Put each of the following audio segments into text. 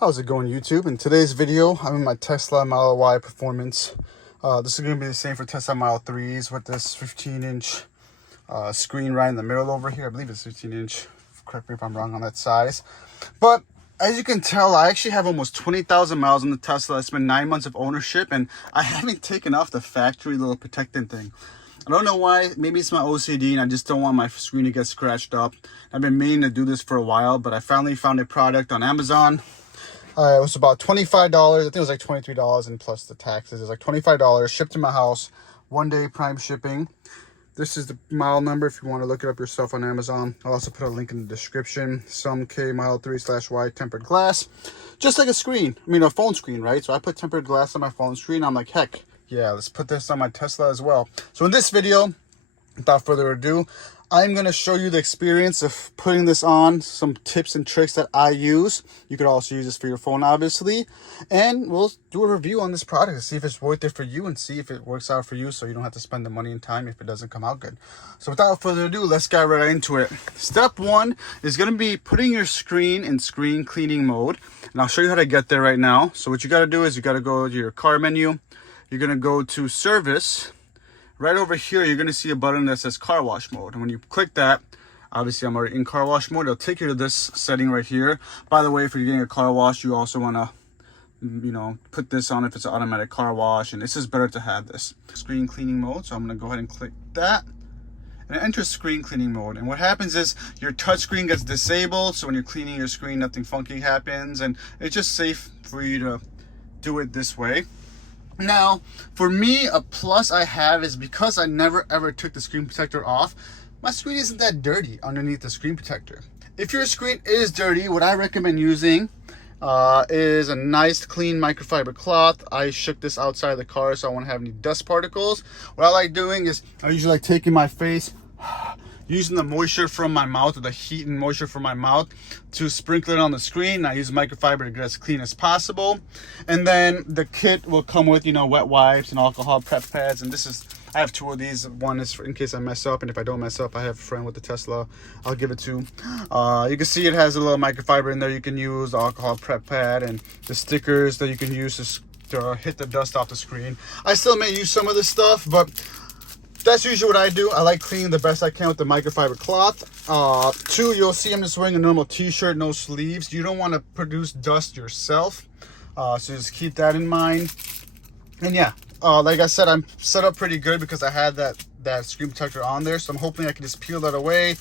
How's it going, YouTube? In today's video, I'm in my Tesla Model Y Performance. This is going to be the same for Tesla Model 3s with this 15-inch screen right in the middle over here. I believe it's 15-inch. Correct me if I'm wrong on that size. But as you can tell, I actually have almost 20,000 miles on the Tesla. It's been 9 months of ownership, and I haven't taken off the factory little protecting thing. I don't know why. Maybe it's my OCD and I just don't want my screen to get scratched up. I've been meaning to do this for a while, but I finally found a product on Amazon. It was about $25. I think it was like $23 and plus the taxes. It's like $25 shipped to my house. 1 day prime shipping. This is the model number if you want to look it up yourself on Amazon. I'll also put a link in the description. Some K Model 3/Y tempered glass. Just like a screen. I mean, a phone screen, right? So I put tempered glass on my phone screen. I'm like, heck, yeah, let's put this on my Tesla as well. So in this video, without further ado, I'm going to show you the experience of putting this on, some tips and tricks that I use. You could also use this for your phone, obviously. And we'll do a review on this product to see if it's worth it for you and see if it works out for you so you don't have to spend the money and time if it doesn't come out good. So without further ado, let's get right into it. Step one is going to be putting your screen in screen cleaning mode. And I'll show you how to get there right now. So what you got to do is you got to go to your car menu. You're going to go to service. Right over here, you're going to see a button that says car wash mode. And when you click that, obviously I'm already in car wash mode. It'll take you to this setting right here. By the way, if you're getting a car wash, you also want to, put this on if it's an automatic car wash. And this is better to have this screen cleaning mode. So I'm going to go ahead and click that. And it enters screen cleaning mode. And what happens is your touch screen gets disabled. So when you're cleaning your screen, nothing funky happens. And it's just safe for you to do it this way. Now, for me, a plus I have is because I never ever took the screen protector off, my screen isn't that dirty underneath the screen protector. If your screen is dirty, what I recommend using is a nice clean microfiber cloth. I shook this outside of the car so I won't have any dust particles. What I like doing is I usually like taking my face, using the moisture from my mouth, or the heat and moisture from my mouth, to sprinkle it on the screen. I use microfiber to get as clean as possible. And then the kit will come with, wet wipes and alcohol prep pads. And I have 2 of these. One is for in case I mess up, and if I don't mess up, I have a friend with the Tesla I'll give it to. You can see it has a little microfiber in there you can use, the alcohol prep pad, and the stickers that you can use to hit the dust off the screen. I still may use some of this stuff, but that's usually what I do. I like cleaning the best I can with the microfiber cloth. 2, you'll see I'm just wearing a normal t-shirt, no sleeves. You don't want to produce dust yourself. So just keep that in mind. And yeah, like I said, I'm set up pretty good because I had that screen protector on there. So I'm hoping I can just peel that away,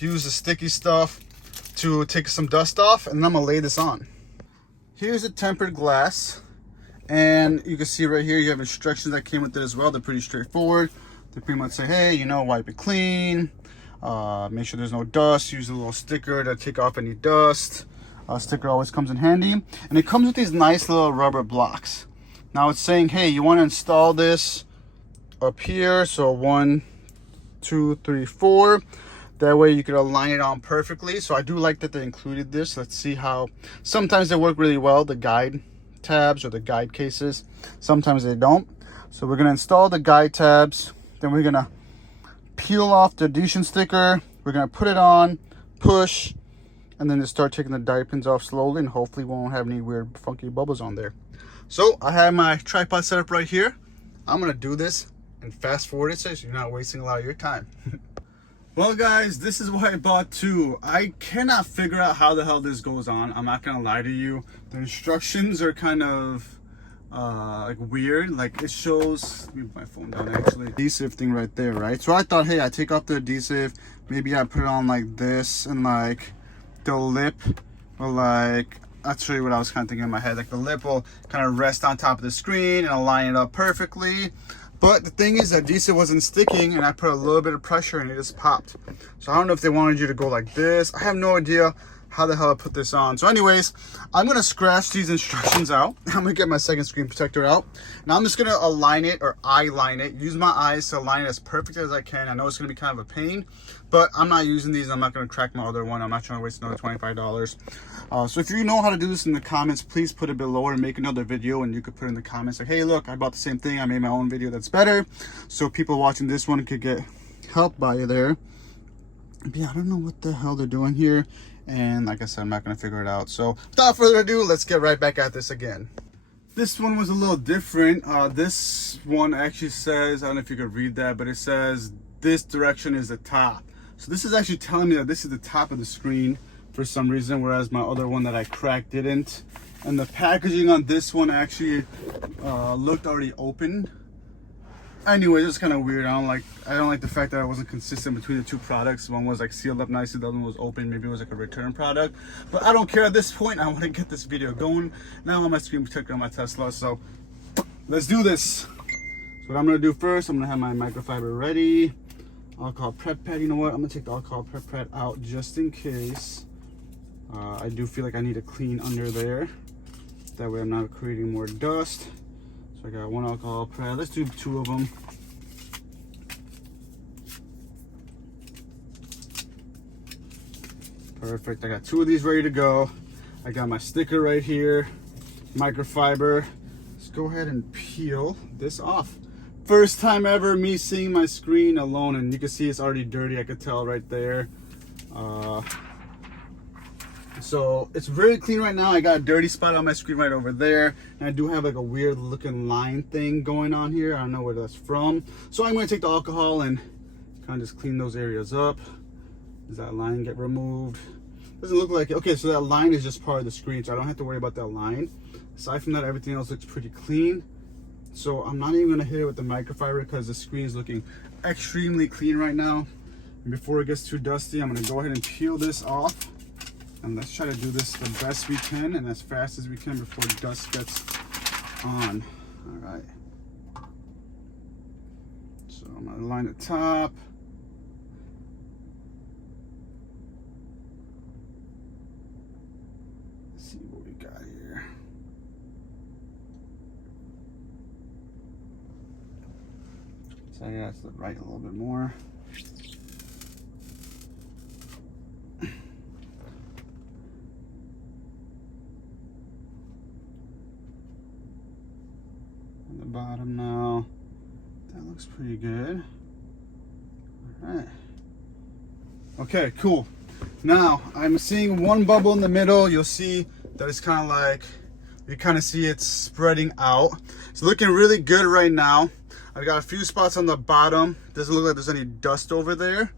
use the sticky stuff to take some dust off, and then I'm going to lay this on. Here's the tempered glass. And you can see right here, you have instructions that came with it as well. They're pretty straightforward. They pretty much say, hey, wipe it clean. Make sure there's no dust. Use a little sticker to take off any dust. Sticker always comes in handy. And it comes with these nice little rubber blocks. Now it's saying, hey, you want to install this up here. So 1, 2, 3, 4. That way you can align it on perfectly. So I do like that they included this. Let's see how. Sometimes they work really well, the guide tabs or the guide cases. Sometimes they don't. So we're going to install the guide tabs. Then we're going to peel off the adhesion sticker. We're going to put it on, push, and then just start taking the dye pins off slowly, and hopefully we won't have any weird funky bubbles on there. So I have my tripod set up right here. I'm going to do this and fast forward it so you're not wasting a lot of your time. Well, guys, this is what I bought too. I cannot figure out how the hell this goes on. I'm not going to lie to you. The instructions are kind of like weird. Like it shows, let me put my phone down actually, adhesive thing right there, right? So I thought, hey, I take off the adhesive, maybe I put it on like this, and like the lip will like, that's really what I was kind of thinking in my head, like the lip will kind of rest on top of the screen and align it up perfectly. But the thing is, the adhesive wasn't sticking, and I put a little bit of pressure and it just popped. So I don't know if they wanted you to go like this. I have no idea how the hell I put this on. So anyways, I'm going to scratch these instructions out. I'm going to get my second screen protector out. Now I'm just going to align it, or eye line it. Use my eyes to align it as perfect as I can. I know it's going to be kind of a pain, but I'm not using these. I'm not going to crack my other one. I'm not trying to waste another $25. So if you know how to do this in the comments, please put it below or make another video, and you could put in the comments like, hey, look, I bought the same thing. I made my own video that's better. So people watching this one could get help by you there. But yeah, I don't know what the hell they're doing here. And like I said, I'm not gonna figure it out. So without further ado, let's get right back at this again. This one was a little different. This one actually says, I don't know if you could read that, but it says this direction is the top. So this is actually telling me that this is the top of the screen for some reason, whereas my other one that I cracked didn't. And the packaging on this one actually looked already open. Anyway, it's kind of weird. I don't like the fact that I wasn't consistent between the two products. One was like sealed up nicely, the other one was open. Maybe it was like a return product, but I don't care at this point. I want to get this video going now on my screen protector on my Tesla. So let's do this. So what I'm gonna do first, I'm gonna have my microfiber ready. Alcohol prep pad. You know what? I'm gonna take the alcohol prep pad out just in case. I do feel like I need to clean under there. That way I'm not creating more dust. I got one alcohol pad. Let's do 2 of them. Perfect. I got 2 of these ready to go. I got my sticker right here, microfiber. Let's go ahead and peel this off. First time ever me seeing my screen alone, and you can see it's already dirty. I could tell right there. So it's very clean right now. I got a dirty spot on my screen right over there, and I do have like a weird looking line thing going on here. I don't know where that's from. So I'm going to take the alcohol and kind of just clean those areas up. Does that line get removed? Doesn't look like it. Okay, so that line is just part of the screen, so I don't have to worry about that line. Aside from that, everything else looks pretty clean. So I'm not even going to hit it with the microfiber because the screen is looking extremely clean right now. And before it gets too dusty, I'm going to go ahead and peel this off. And let's try to do this the best we can and as fast as we can before dust gets on. All right. So I'm gonna line the top. Let's see what we got here. So yeah, that's the right a little bit more. The bottom now. That looks pretty good. All right. Okay, cool. Now I'm seeing one bubble in the middle. You'll see that it's kind of like, you kind of see it spreading out. It's looking really good right now. I've got a few spots on the bottom. Doesn't look like there's any dust over there.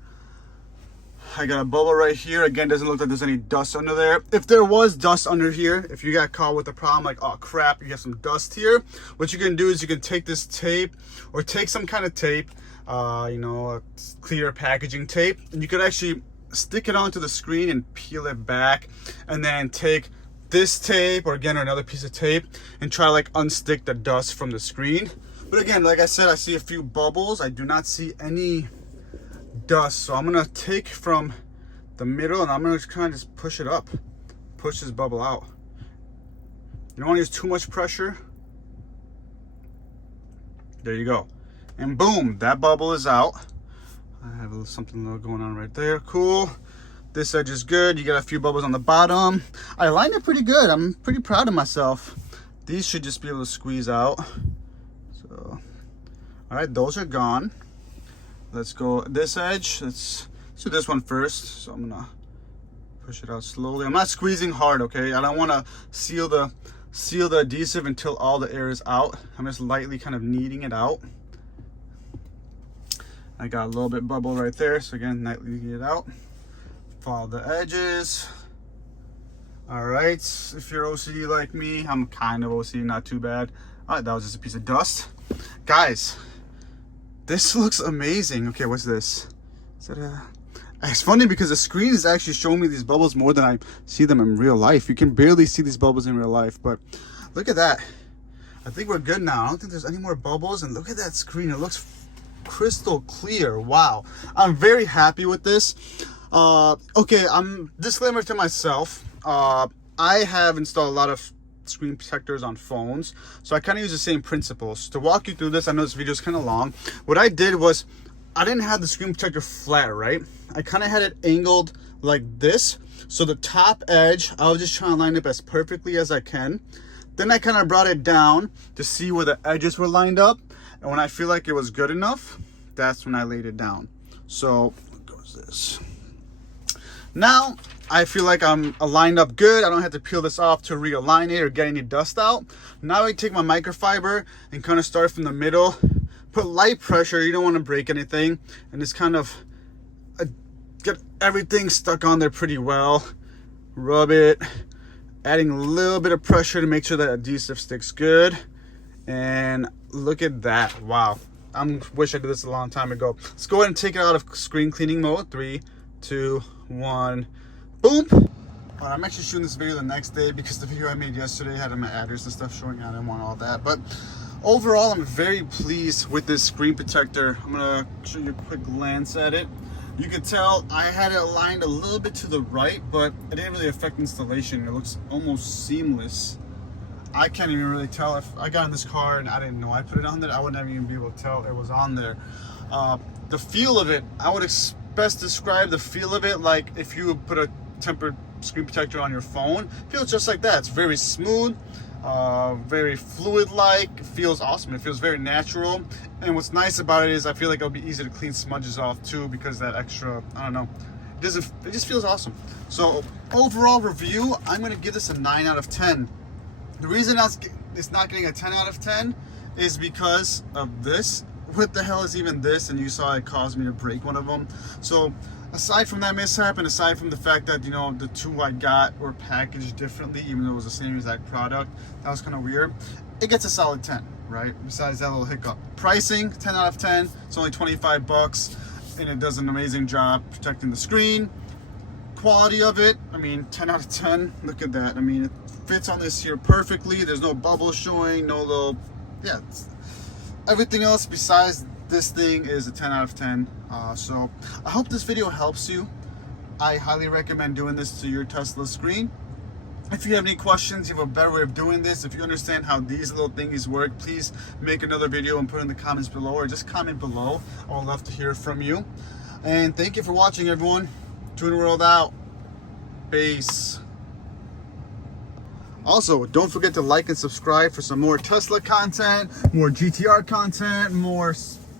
I got a bubble right here. Again, doesn't look like there's any dust under there. If there was dust under here, if you got caught with a problem like, oh crap, you have some dust here, what you can do is you can take this tape or take some kind of tape, you know, a clear packaging tape, and you could actually stick it onto the screen and peel it back, and then take this tape or again another piece of tape and try to like unstick the dust from the screen. But again, like I said, I see a few bubbles. I do not see any dust, so I'm gonna take from the middle and I'm gonna kind of just push it up, push this bubble out. You don't want to use too much pressure. There you go, and boom, that bubble is out. I have something little going on right there. Cool. This edge is good. You got a few bubbles on the bottom. I lined it pretty good. I'm pretty proud of myself. These should just be able to squeeze out. So, all right, those are gone. Let's go this edge. Let's do this one first. So I'm gonna push it out slowly. I'm not squeezing hard, okay? I don't want to seal the adhesive until all the air is out. I'm just lightly kind of kneading it out. I got a little bit bubble right there, so again, lightly knead it out. Follow the edges. All right, if you're OCD like me, I'm kind of OCD, not too bad. All right, that was just a piece of dust. Guys, this looks amazing. Okay, what's this? Is that a... It's funny because the screen is actually showing me these bubbles more than I see them in real life. You can barely see these bubbles in real life, but look at that. I think we're good now. I don't think there's any more bubbles, and look at that screen. It looks crystal clear. Wow. I'm very happy with this. Okay, disclaimer to myself. I have installed a lot of screen protectors on phones, so I kind of use the same principles. To walk you through this, I know this video is kind of long. What I did was, I didn't have the screen protector flat, right? I kind of had it angled like this. So the top edge, I was just trying to line up as perfectly as I can. Then I kind of brought it down to see where the edges were lined up. And when I feel like it was good enough, that's when I laid it down. So, what goes this? Now, I feel like I'm aligned up good. I don't have to peel this off to realign it or get any dust out. Now I take my microfiber and kind of start from the middle. Put light pressure, you don't want to break anything. And just kind of get everything stuck on there pretty well. Rub it. Adding a little bit of pressure to make sure that adhesive sticks good. And look at that. Wow. I wish I did this a long time ago. Let's go ahead and take it out of screen cleaning mode. 3, 2, 1. Boom. Alright, I'm actually shooting this video the next day because the video I made yesterday had my address and stuff showing. I didn't want all that. But overall, I'm very pleased with this screen protector. I'm going to show you a quick glance at it. You can tell I had it aligned a little bit to the right, but it didn't really affect installation. It looks almost seamless. I can't even really tell. If I got in this car and I didn't know I put it on there, I would never even be able to tell it was on there. The feel of it, I would best describe the feel of it like if you would put a tempered screen protector on your phone. It feels just like that. It's very smooth, very fluid-like. It feels awesome. It feels very natural. And what's nice about it is I feel like it'll be easy to clean smudges off too, because that extra, I don't know, it just feels awesome. So overall review, I'm going to give this a 9 out of 10. The reason it's not getting a 10 out of 10 is because of this. What the hell is even this? And you saw it caused me to break one of them. So aside from that mishap, and aside from the fact that, you know, the two I got were packaged differently, even though it was the same exact product, that was kind of weird. It gets a solid 10, right? Besides that little hiccup. Pricing, 10 out of 10. It's only 25 bucks, and it does an amazing job protecting the screen. Quality of it, I mean, 10 out of 10. Look at that. I mean, it fits on this here perfectly. There's no bubbles showing, no little, yeah. Everything else besides this thing is a 10 out of 10. So I hope this video helps you. I highly recommend doing this to your Tesla screen. If you have any questions, you have a better way of doing this, if you understand how these little thingies work, please make another video and put it in the comments below, or just comment below. I would love to hear from you. And thank you for watching, everyone. Tuna World out. Peace. Also, don't forget to like and subscribe for some more Tesla content, more GTR content, more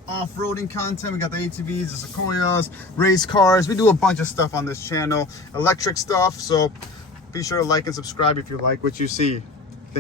off-roading content. We got the ATVs, the Sequoias, race cars. We do a bunch of stuff on this channel, electric stuff. So be sure to like and subscribe if you like what you see.